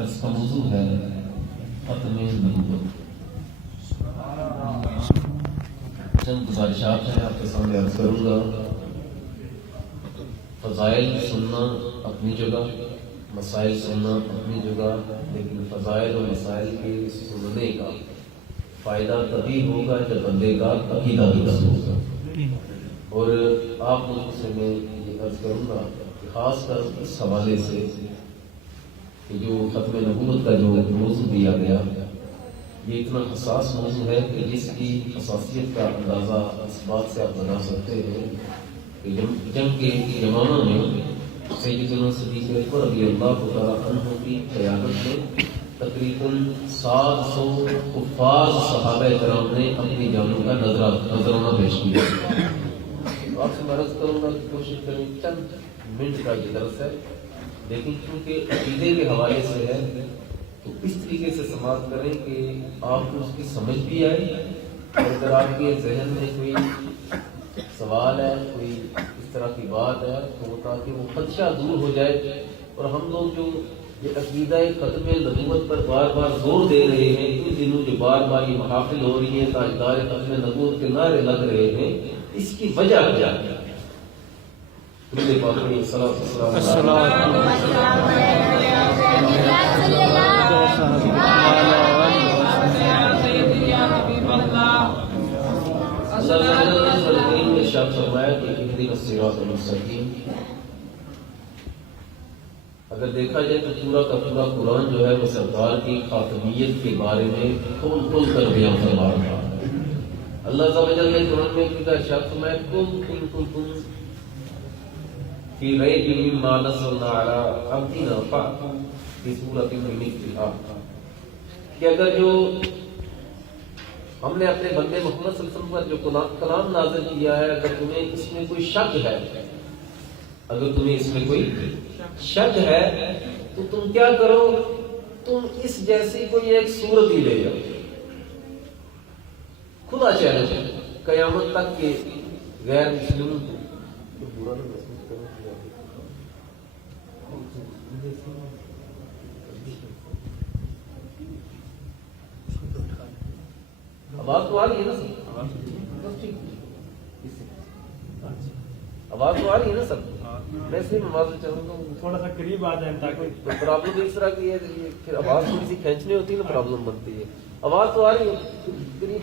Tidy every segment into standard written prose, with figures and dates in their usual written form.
درس کا موضوع ہے ختم نبوت۔ چند گزارشات ہیں آپ کے سامنے عرض کروں گا۔ فضائل سننا اپنی جگہ، مسائل سننا اپنی جگہ، لیکن فضائل اور مسائل کے سننے کا فائدہ تبھی ہوگا جب بندے کا عقیدہ درست ہوگا۔ اور آپ لوگوں سے میں یہ عرض کروں گا کہ خاص کر اس حوالے سے کہ جو ختم نبوت کا جو موضوع دیا گیا یہ اتنا حساس موضوع ہے کہ جس کی حساسیت کا اندازہ اس بات سے آپ بنا سکتے ہیں کہ جنگ کے زمانہ میں سیدنا صدیق اکبر رضی اللہ تعالیٰ عنہ کی قیادت میں تقریباً 700 حفاظ صحابہ کرام نے اپنی جانوں کا نذرانہ پیش کیا۔ آپ سے عرض کروں گا کہ کوشش کریں، چند منٹ کا یہ درس ہے، لیکن چونکہ عقیدے کے حوالے سے ہے تو اس طریقے سے سماعت کریں کہ آپ کو اس کی سمجھ بھی آئے، اور اگر آپ کے ذہن میں کوئی سوال ہے، کوئی اس طرح کی بات ہے تو تاکہ وہ خدشہ دور ہو جائے۔ اور ہم لوگ جو یہ عقیدہ ختم نبوت پر بار بار زور دے رہے ہیں، ان دنوں جو بار بار یہ محافل ہو رہی ہیں، تاجدار ختم نبوت کے نعرے لگ رہے ہیں، اس کی وجہ کیا ہے؟ اگر دیکھا جائے تو پورا کا پورا قرآن جو ہے وہ سرکار کی خاتمیت کے بارے میں کھول کھول کر بیان فرما رہا ہے۔ اللہ عز و جل نے قرآن میں ارشاد فرمایا کنتم فی ریب مما نزلنا علی عبدنا فأتوا بسورۃ من مثلھا، کہ اگر جو ہم نے اپنے بندے محمد صلی اللہ علیہ وسلم پر جو کلام نازل کیا ہے، اگر تمہیں اس میں کوئی شک ہے، اگر تمہیں اس میں کوئی شک ہے تو تم کیا کرو، تم اس جیسی کوئی ایک سورت ہی لے جاؤ۔ کھلا چیلنج ہے قیامت تک کے غیر مسلموں کو۔ آواز تو آ رہی ہے نا سب؟ آواز تو آ رہی ہے نا سب؟ میں اس لیے معذرت چاہوں گا تھوڑا سا قریب آ جائیں تاکہ پرابلم اس طرح کی ہے کہ پھر آواز تھوڑی سی کھینچنی ہوتی ہے نا، پرابلم بنتی ہے۔ آواز تو آ رہی ہے، قریب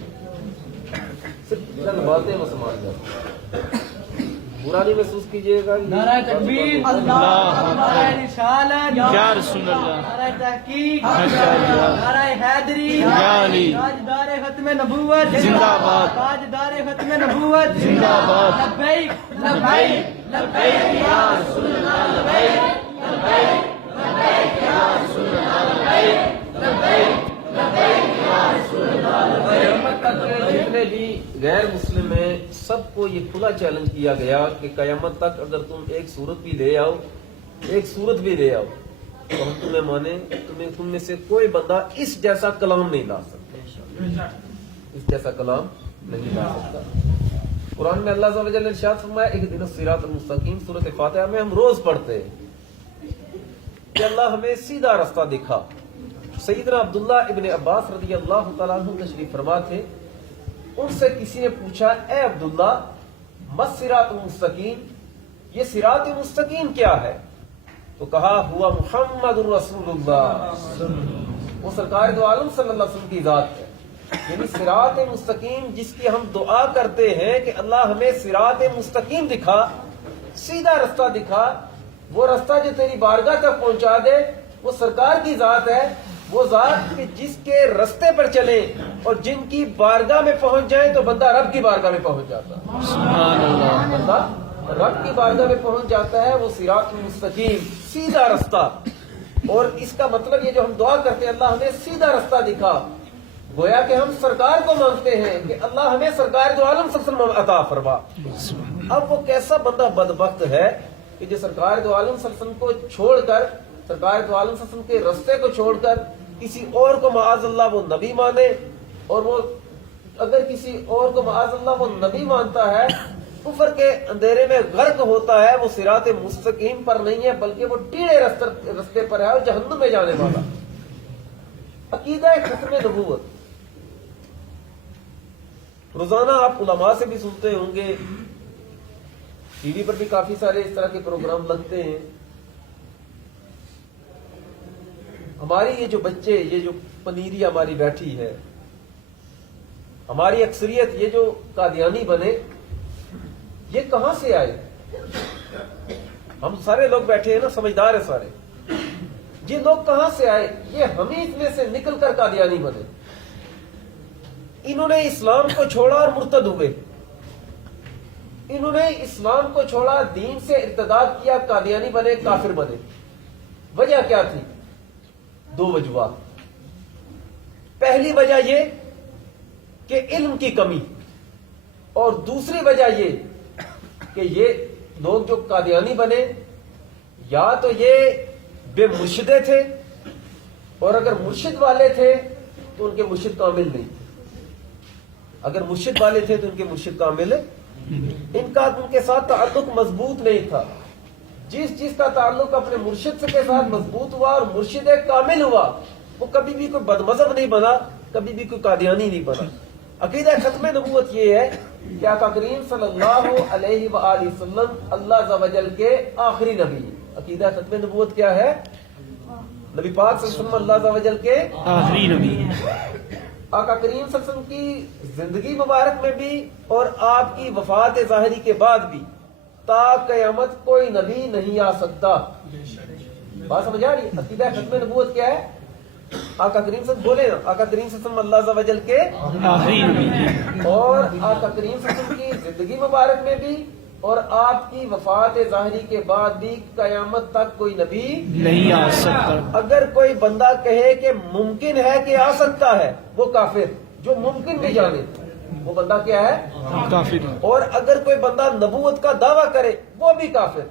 صرف چند باتیں وہ سمجھ جاتی ہیں، برا نہیں محسوس کیجیے گا۔ نعرہ تکبیر، اللہ، نعرہ رسالت، یا رسول اللہ، نعرہ تحقیق، ماشاءاللہ، نعرہ حیدری، یا علی، تاجدار ختم نبوت زندہ باد، تاجدار ختم نبوت زندہ باد، لبیک لبیک لبیک یا رسول اللہ، لبیک لبیک لبیک یا رسول اللہ، لبیک لبیک لبیک یا رسول اللہ، لبیک۔ جتنے بھی غیر مسلم ہیں سب کو یہ کھلا چیلنج کیا گیا کہ قیامت تک اگر تم ایک صورت بھی لے آؤ، ایک صورت بھی لے آؤ تو ہم تمہیں مانیں، تم میں سے کوئی بندہ اس جیسا کلام نہیں لا سکتا، اس جیسا کلام نہیں لا سکتا۔ قرآن میں اللہ عز و جل نے ارشاد فرمایا اہدنا الصراط المستقیم، سورۃ فاتحہ میں ہم روز پڑھتے ہیں کہ اللہ ہمیں سیدھا رستہ دکھا۔ سیدنا عبداللہ ابن عباس رضی اللہ تعالیٰ عنہ تشریف فرما تھے، ان سے کسی نے پوچھا اے عبداللہ مس صراط المستقیم، یہ صراط مستقیم کیا ہے؟ تو کہا ہوا محمد رسول اللہ، وہ سرکار دو عالم صلی اللہ علیہ وسلم کی ذات ہے۔ یعنی صراط مستقیم جس کی ہم دعا کرتے ہیں کہ اللہ ہمیں صراط مستقیم دکھا، سیدھا رستہ دکھا، وہ رستہ جو تیری بارگاہ تک پہنچا دے، وہ سرکار کی ذات ہے، وہ ذات کہ جس کے رستے پر چلے اور جن کی بارگاہ میں پہنچ جائیں تو بندہ رب کی بارگاہ میں پہنچ جاتا ہے۔ سبحان اللہ، بندہ رب کی بارگاہ میں پہنچ جاتا ہے، وہ صراط مستقیم، سیدھا رستہ۔ اور اس کا مطلب یہ جو ہم دعا کرتے ہیں اللہ ہمیں سیدھا رستہ دکھا، گویا کہ ہم سرکار کو مانگتے ہیں کہ اللہ ہمیں سرکار دو عالم صلی اللہ علیہ وسلم عطا فرما۔ اب وہ کیسا بندہ بدبخت ہے کہ جو سرکار دو عالم صلی اللہ علیہ وسلم کو چھوڑ کر، سرکار دو عالم صلی اللہ علیہ وسلم کے رستے کو چھوڑ کر کسی اور کو معاذ اللہ وہ نبی مانے، اور وہ اگر کسی اور کو معاذ اللہ وہ نبی مانتا ہے، کفر کے اندھیرے میں غرق ہوتا ہے، وہ صراط مستقیم پر نہیں ہے بلکہ وہ ٹیڑھے رستے پر ہے اور جہنم میں جانے والا۔ عقیدہ ختم نبوت. روزانہ آپ علماء سے بھی سنتے ہوں گے, ٹی وی پر بھی کافی سارے اس طرح کے پروگرام لگتے ہیں. ہماری یہ جو بچے, یہ جو پنیری ہماری بیٹھی ہے, ہماری اکثریت یہ جو قادیانی بنے, یہ کہاں سے آئے؟ ہم سارے لوگ بیٹھے ہیں نا, سمجھدار ہیں سارے. یہ لوگ کہاں سے آئے؟ یہ ہم ہی میں سے نکل کر قادیانی بنے. انہوں نے اسلام کو چھوڑا اور مرتد ہوئے. انہوں نے اسلام کو چھوڑا, دین سے ارتداد کیا, قادیانی بنے, کافر بنے. وجہ کیا تھی؟ 2 وجوہات. پہلی وجہ یہ کہ علم کی کمی, اور دوسری وجہ یہ کہ یہ لوگ جو قادیانی بنے, یا تو یہ بے مرشدے تھے, اور اگر مرشد والے تھے تو ان کے مرشد کامل نہیں. اگر مرشد والے تھے تو ان کے مرشد کامل, ان کا ان کے ساتھ تعلق مضبوط نہیں تھا. جس کا تعلق اپنے مرشد کے ساتھ مضبوط ہوا اور مرشد کامل ہوا, وہ کبھی بھی کوئی بدمذہب نہیں بنا, کبھی بھی کوئی قادیانی نہیں بنا. عقیدہ ختم نبوت یہ ہے کہ آقا کریم صلی اللہ علیہ وآلہ وسلم اللہ عز و جل کے آخری نبی. عقیدہ ختم نبوت کیا ہے؟ نبی پاک صلی اللہ علیہ وسلم اللہ عز و جل کے آخری نبی. آقا کریم صلی اللہ علیہ وسلم کی زندگی مبارک میں بھی اور آپ کی وفات ظاہری کے بعد بھی تا قیامت کوئی نبی نہیں آ سکتا. بات سمجھ آ رہی ہے؟ عقیدہ ختم نبوت کیا ہے؟ آقا کریم صلی اللہ علیہ وسلم بولے نا, آقا کریم صلی اللہ علیہ وسلم اللہ عز و جل کے آخری نبی. اور آقا کریم صلی اللہ علیہ وسلم کی زندگی مبارک میں بھی اور آپ کی وفات ظاہری کے بعد بھی قیامت تک کوئی نبی نہیں آ سکتا. اگر کوئی بندہ کہے کہ ممکن ہے کہ آ سکتا ہے, وہ کافر. جو ممکن بھی جانے وہ بندہ کیا ہے؟ کافر. اور اگر کوئی بندہ نبوت کا دعویٰ کرے وہ بھی کافر.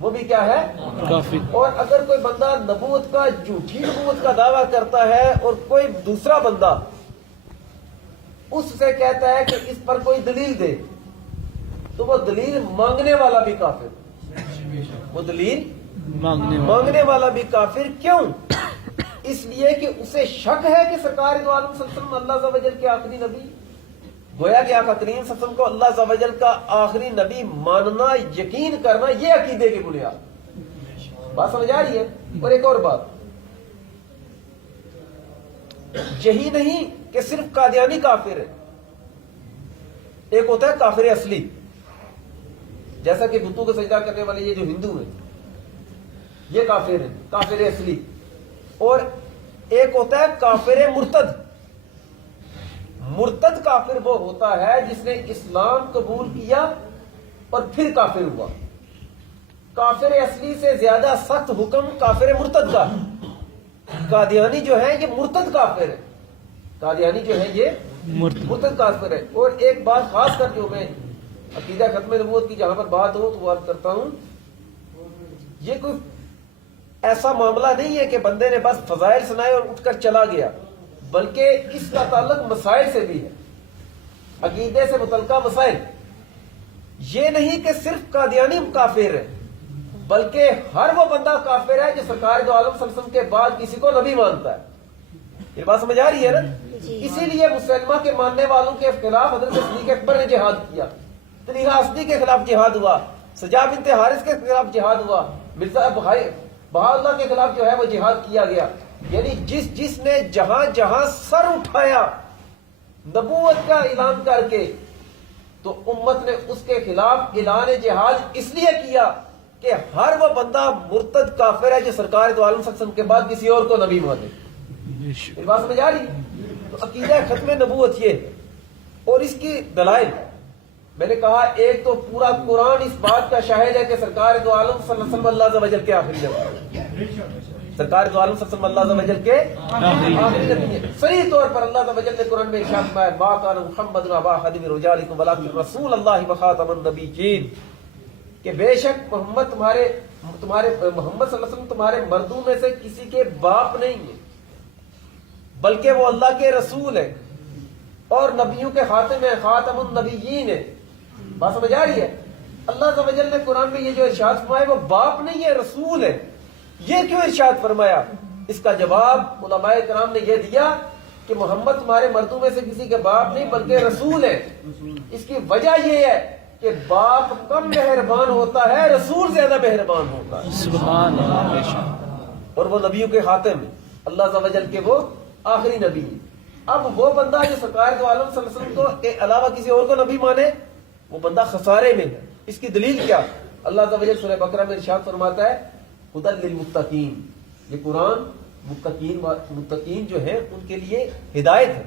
وہ بھی کیا ہے؟ کافر. اور اگر کوئی بندہ نبوت کا, جھوٹی نبوت کا دعویٰ کرتا ہے اور کوئی دوسرا بندہ اس سے کہتا ہے کہ اس پر کوئی دلیل دے, تو وہ دلیل مانگنے والا بھی کافر. وہ دلیل مانگنے والا بھی کافر. کیوں؟ اس لیے کہ اسے شک ہے کہ سرکار دو عالم صلی اللہ علیہ وسلم اللہ عز و جل کے آخری نبی. گویا کہ آقا کریم صلی اللہ علیہ وسلم کو اللہ عز و جل کا آخری نبی ماننا, یقین کرنا, یہ عقیدے کی بنیاد. بات سمجھ آ رہی ہے؟ اور ایک اور بات, یہی نہیں کہ صرف قادیانی کافر ہے, ایک ہوتا ہے کافر اصلی, جیسا کہ بتوں کو سجدہ کرنے والے یہ جو ہندو ہیں یہ کافر ہیں, کافر اصلی. اور ایک ہوتا ہے کافر مرتد. مرتد کافر وہ ہوتا ہے جس نے اسلام قبول کیا اور پھر کافر ہوا. کافر اصلی سے زیادہ سخت حکم کافر مرتد کا ہے. قادیانی جو ہے یہ مرتد کافر ہے. قادیانی جو ہے یہ مرتد کافر ہے. اور ایک بات خاص کر کے میں عقیدہ ختم نبوت کی جہاں پر بات ہو تو بات کرتا ہوں, یہ کوئی ایسا معاملہ نہیں ہے کہ بندے نے بس فضائل سنائے اور اٹھ کر چلا گیا, بلکہ اس کا تعلق مسائل سے بھی ہے, عقیدے سے متعلقہ مسائل. یہ نہیں کہ صرف قادیانی کافر ہے, بلکہ ہر وہ بندہ کافر ہے جو سرکار دو عالم صلی اللہ علیہ وسلم کے بعد کسی کو نبی مانتا ہے. یہ بات سمجھ آ رہی ہے نا؟ اسی لیے مسلمہ کے ماننے والوں کے خلاف حضرت صدیق اکبر نے جہاد کیا, طلحہ اسدی کے خلاف جہاد ہوا, سجا بنت حارث کے خلاف جہاد ہوا, مرزا بہا اللہ کے خلاف جو ہے وہ جہاد کیا گیا. یعنی جس نے جہاں جہاں سر اٹھایا نبوت کا اعلان کر کے, تو امت نے اس کے خلاف اعلان جہاد اس لیے کیا کہ ہر وہ بندہ مرتد کافر ہے جو سرکار دو عالم صلی اللہ علیہ وسلم کے بعد کسی اور کو نبی مانے. یہ بات سمجھ آ رہی؟ تو عقیدہ ختم نبوت یہ, اور اس کی دلائل میں نے کہا, ایک تو پورا قرآن اس بات کا شاہد ہے کہ سرکار دو عالم صلی اللہ علیہ وسلم اللہ عز و جل کے آخری نبی. سرکار دو عالم صلی اللہ علیہ وسلم اللہ عز و جل کے آخری نبی ہے. صحیح طور پر اللہ عز و جل نے قرآن میں ارشاد فرمایا, ما کان محمد ابا احد من رجالکم ولکن رسول اللہ وخاتم النبیین, کہ بے شک محمد محمد صلی اللہ علیہ وسلم تمہارے مردوں میں سے کسی کے باپ نہیں ہے, بلکہ وہ اللہ کے رسول ہے اور نبیوں کے خاتم ہے, خاتم النبیین ہے. بات سمجھ آ رہی ہے؟ اللہ عز و جل نے قرآن میں یہ جو ارشاد فرمایا وہ باپ نہیں ہے, رسول ہے. یہ کیوں ارشاد فرمایا؟ اس کا جواب علماء کرام نے یہ دیا کہ محمد تمہارے مردوں میں سے کسی کے باپ نہیں بلکہ رسول ہے. اس کی وجہ یہ ہے کہ باپ کم مہربان ہوتا ہے، رسول زیادہ مہربان ہوتا ہے. سبحان اللہ. بے شک. اور وہ نبیوں کے خاتم ہیں، اللہ عز و جل کے وہ آخری نبی ہیں. اب وہ بندہ جو سرکار دو عالم صلی اللہ علیہ وسلم کو کے علاوہ کسی اور کو نبی مانے، وہ بندہ خسارے میں ہے. اس کی دلیل کیا؟ اللہ عز و جل سورہ بقرہ میں ارشاد فرماتا ہے ہدی للمتقین. یہ قرآن متقین جو ہیں ان کے لیے ہدایت ہے،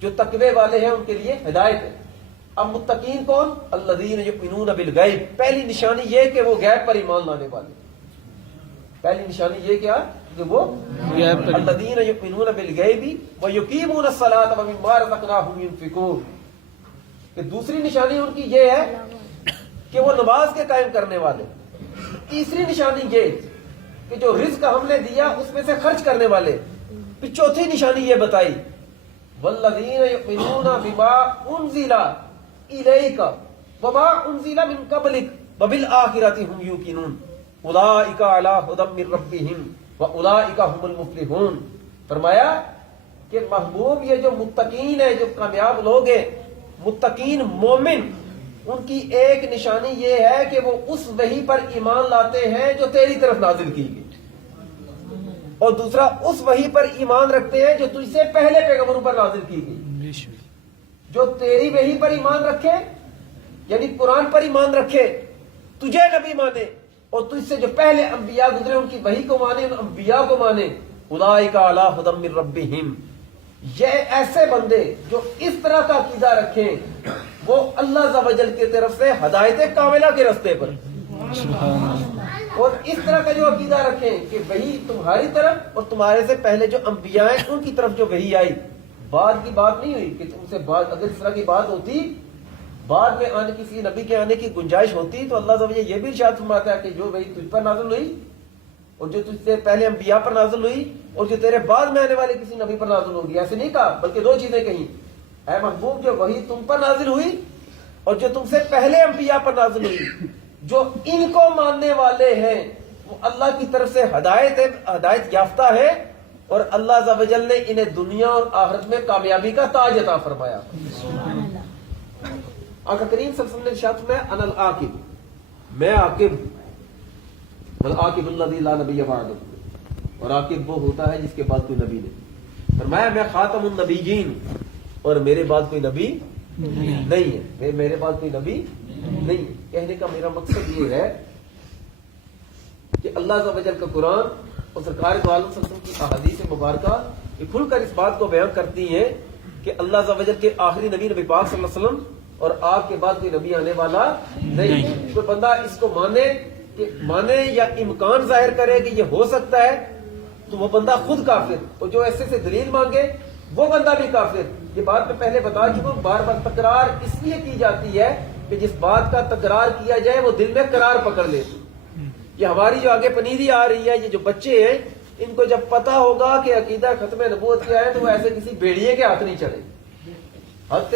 جو تقوی والے ہیں ان کے لیے ہدایت ہے. اب متقین کون؟ الذین یؤمنون بالغیب. پہلی نشانی یہ کہ وہ غیب پر ایمان لانے والے. پہلی نشانی یہ کیا کہ وہ الذین یؤمنون بالغیب ویقیمون الصلاۃ ومما رزقناہم ينفقون. کہ دوسری نشانی ان کی یہ ہے کہ وہ نماز کے قائم کرنے والے. تیسری نشانی یہ کہ جو رزق ہم نے دیا اس میں سے خرچ کرنے والے. پھر چوتھی نشانی یہ بتائی والذین یؤمنون بما انزل الیک وما انزل من قبلک وبالآخرۃ هم یوقنون اولئک علی ھدی من ربہم واولئک هم المفلحون. فرمایا کہ محبوب یہ جو متقین ہیں، جو کامیاب لوگ ہیں، متقین مومن، ان کی ایک نشانی یہ ہے کہ وہ اس وحی پر ایمان لاتے ہیں جو تیری طرف نازل کی گئی، اور دوسرا اس وحی پر ایمان رکھتے ہیں جو تجھ سے پہلے پیغمبروں پر نازل کی گئی. بے شک. جو تیری وحی پر ایمان رکھے یعنی قرآن پر ایمان رکھے، تجھے نبی مانے، اور تجھ سے جو پہلے انبیاء گزرے ان کی وحی کو مانے، ان انبیاء کو مانے. اولئک علی ھدی من ربہم. یہ ایسے بندے جو اس طرح کا عقیدہ رکھیں وہ اللہ عز و جل کی طرف سے ہدایت کاملہ کے راستے پر، اور اس طرح کا جو عقیدہ رکھیں کہ وہی تمہاری طرف اور تمہارے سے پہلے جو انبیاء ہیں ان کی طرف جو وحی آئی. بعد کی بات نہیں ہوئی کہ تم سے بعد اگر اس طرح کی بات ہوتی، بعد میں آنے کسی نبی کے آنے کی گنجائش ہوتی، تو اللہ عز و جل یہ بھی ارشاد فرماتا ہے کہ جو وحی تجھ پر نازل ہوئی اور جو تجھ سے پہلے انبیاء پر نازل ہوئی اور جو تیرے بعد میں آنے والے کسی نبی پر نازل ہوگی. ایسے نہیں کہا بلکہ دو چیزیں کہیں. اے محبوب جو وحی تم پر نازل ہوئی اور جو تم سے پہلے انبیاء پر نازل ہوئی، جو ان کو ماننے والے ہیں وہ اللہ کی طرف سے ہدایت یافتہ ہے، اور اللہ عز و جل نے انہیں دنیا اور آخرت میں کامیابی کا تاج عطا فرمایا. آقا کریم صلی اللہ علیہ وسلم نے ارشاد فرمایا انا العاقب، میں عاقب ہوں. والعاقب الذی لا نبی بعدہ، اور عاقب وہ ہوتا ہے جس کے بعد کوئی نبی نہیں. فرمایا میں خاتم النبیین، اور میرے بعد کوئی نبی نہیں ہے. میرے بعد کوئی نبی نہیں ہے. کہنے کا میرا مقصد یہ ہے کہ اللہ عز و جل کا قرآن اور سرکار دو عالم صلی اللہ علیہ وسلم کی احادیث مبارکہ یہ کھل کر اس بات کو بیان کرتی ہیں کہ اللہ عز و جل کے آخری نبی نبی پاک صلی اللہ علیہ وسلم، اور آپ کے بعد کوئی نبی آنے والا نہیں. کوئی بندہ اس کو مانے یا امکان ظاہر کرے کہ یہ ہو سکتا ہے تو وہ بندہ خود کافر، اور جو ایسے سے دلیل مانگے وہ بندہ بھی کافر. یہ بات میں پہلے بتا چکا ہوں. بار بار تکرار اس لیے کی جاتی ہے کہ جس بات کا تکرار کیا جائے وہ دل میں قرار پکڑ لے. یہ ہماری جو آگے پنیری آ رہی ہے، یہ جو بچے ہیں ان کو جب پتا ہوگا کہ عقیدہ ختم نبوت کیا ہے تو وہ ایسے کسی بیڑیے کے ہاتھ نہیں چلے. حضرت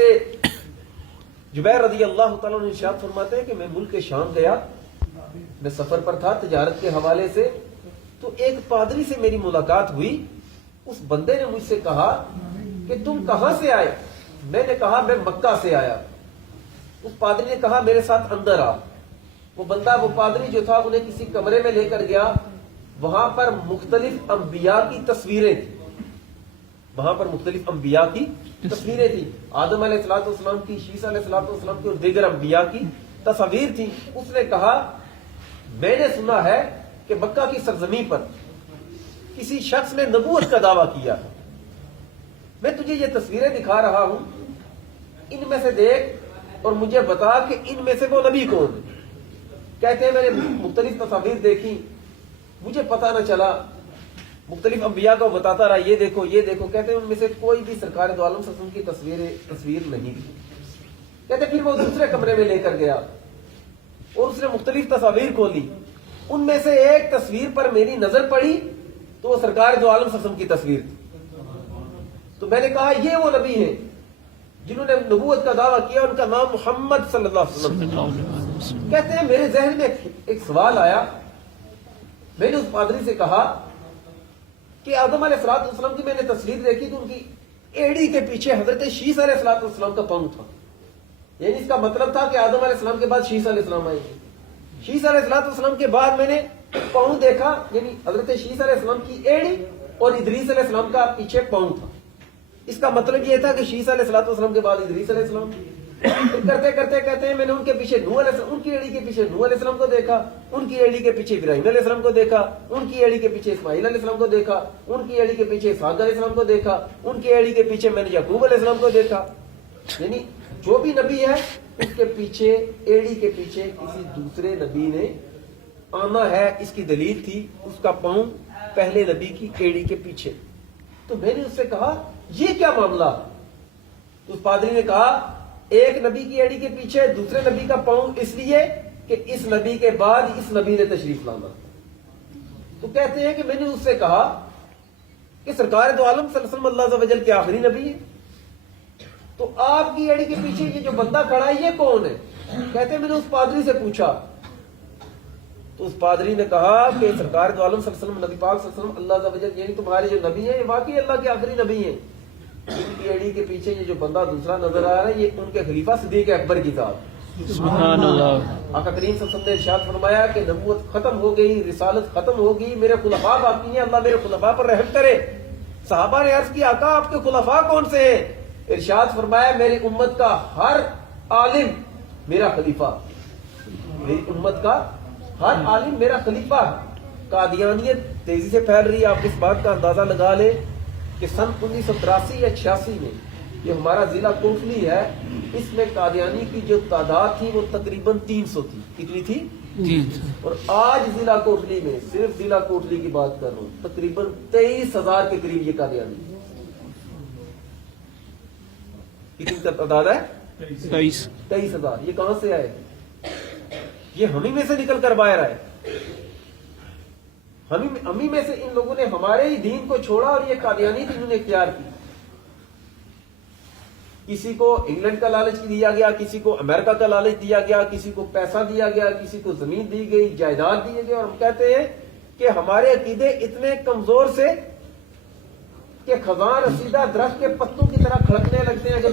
جبیر رضی اللہ تعالیٰ عنہ ارشاد فرماتے ہیں کہ میں ملک شام گیا، میں سفر پر تھا تجارت کے حوالے سے، تو ایک پادری سے میری ملاقات ہوئی. اس بندے نے مجھ سے کہا کہ تم کہاں سے آئے؟ میں نے کہا میں مکہ سے آیا. اس پادری نے کہا میرے ساتھ اندر آ. وہ پادری جو تھا انہیں کسی کمرے میں لے کر گیا. وہاں پر مختلف انبیاء کی تصویریں تھیں. آدم علیہ الصلوۃ والسلام کی، شیس علیہ الصلوۃ والسلام کی، اور دیگر انبیاء کی تصاویر تھی. اس نے کہا میں نے سنا ہے کہ مکہ کی سرزمین پر کسی شخص نے نبوت کا دعویٰ کیا. میں تجھے یہ تصویریں دکھا رہا ہوں، ان میں سے دیکھ اور مجھے بتا کہ ان میں سے وہ نبی کون ہے. کہتے ہیں میں نے مختلف تصاویر دیکھی، مجھے پتا نہ چلا. مختلف انبیاء کو بتاتا رہا یہ دیکھو یہ دیکھو. کہتے ہیں ان میں سے کوئی بھی سرکار دو عالم صلی اللہ علیہ وسلم کی تصویر نہیں تھی. کہتے پھر وہ دوسرے کمرے میں لے کر گیا اور اس نے مختلف تصاویر کھولی. ان میں سے ایک تصویر پر میری نظر پڑی تو وہ سرکار دو عالم صلی اللہ علیہ وسلم کی تصویر تھی. تو میں نے کہا یہ وہ نبی ہیں جنہوں نے نبوت کا دعویٰ کیا، ان کا نام محمد صلی اللہ علیہ وسلم. کہتے ہیں میرے ذہن میں ایک سوال آیا. میں نے اس پادری سے کہا کہ آدم علیہ السلام کی میں نے تصویر دیکھی تو ان کی ایڑی کے پیچھے حضرت شیس علیہ السلام کا پاؤں تھا. یعنی اس کا مطلب تھا کہ آدم علیہ السلام کے بعد شیس علیہ السلام آئے گے. شیس علیہ السلام کے بعد میں نے پاؤں دیکھا, یعنی حضرت شیس علیہ السلام کی ایڑی اور ادریس علیہ السلام کا پیچھے پاؤں تھا. اس کا مطلب یہ تھا کہ شیس علیہ السلام کے بعد ادریس علیہ السلام. کرتے کرتے کہتے ہیں میں نے ان کے پیچھے نوح علیہ السلام, ان کی ایڑی کے پیچھے نوح علیہ السلام کو دیکھا, ان کی ایڑی کے پیچھے ابراہیم علیہ السلام کو دیکھا, ان کی ایڑی کے پیچھے اسماعیل علیہ السلام کو دیکھا, ان کی ایڑی کے پیچھے اسحاق علیہ السلام کو دیکھا, ان کی ایڑی کے پیچھے میں نے یعقوب علیہ السلام کو دیکھا. یعنی جو بھی نبی ہے اس کے پیچھے ایڑی کے پیچھے کسی دوسرے نبی نے آنا ہے. اس کی دلیل تھی اس کا پاؤں پہلے نبی کی ایڑی کے پیچھے. تو میں نے اس سے کہا یہ کیا معاملہ؟ تو اس پادری نے کہا ایک نبی کی ایڑی کے پیچھے دوسرے نبی کا پاؤں اس لیے کہ اس نبی کے بعد اس نبی نے تشریف لانا. تو کہتے ہیں کہ میں نے اس سے کہا کہ سرکار دو عالم صلی اللہ علیہ وسلم اللہ عز و جل کے آخری نبی ہے, تو آپ کی ایڑی کے پیچھے یہ جو بندہ کھڑا ہے یہ کون ہے؟ کہتے ہیں میں نے اس پادری سے پوچھا تو اس پادری نے کہا کہ سرکار دو عالم صلی اللہ علیہ وسلم نبی پاک صلی اللہ علیہ وسلم اللہ عز و جل یعنی تمہارے جو نبی ہیں یہ واقعی اللہ کے آخری نبی ہیں. ان کی ایڑی کے پیچھے یہ جو بندہ دوسرا نظر آ رہا ہے یہ ان کے خلیفہ صدیق اکبر کی ذات. سبحان اللہ. آقا کریم صلی اللہ علیہ وسلم نے ارشاد فرمایا کہ نبوت ختم ہو گئی, رسالت ختم ہوگی, میرے خلفاء باقی ہیں, اللہ میرے خلفاء پر رحم کرے. صحابہ نے عرض کی آقا آپ کے خلفاء کون سے ہیں؟ ارشاد فرمایا میری امت کا ہر عالم میرا خلیفہ, میری امت کا ہر عالم میرا خلیفہ. قادیانیت تیزی سے پھیل رہی ہے. آپ اس بات کا اندازہ لگا لیں کہ سن 1983 یا 86 میں یہ ہمارا ضلع کوٹلی ہے, اس میں قادیانی کی جو تعداد تھی وہ تقریباً 300 تھی. کتنی تھی؟ اور آج ضلع کوٹلی میں, صرف ضلع کوٹلی کی بات کر رہا ہوں, تقریباً 23,000 کے قریب یہ قادیانی. کتنی تعداد ہے؟ 23,000. یہ کہاں سے آئے؟ یہ ہمیں میں سے نکل کر باہر آئے. ہمیں میں سے ان لوگوں نے ہمارے ہی دین کو چھوڑا اور یہ قادیانی انہوں نے اختیار کی. کسی کو انگلینڈ کا لالچ دیا گیا, کسی کو امریکہ کا لالچ دیا گیا, کسی کو پیسہ دیا گیا, کسی کو زمین دی گئی, جائیداد دی گئی, اور ہم کہتے ہیں کہ ہمارے عقیدے اتنے کمزور سے کہ خزاں رسیدہ درخت کے پتوں کی طرح کھڑکنے لگتے ہیں. اگر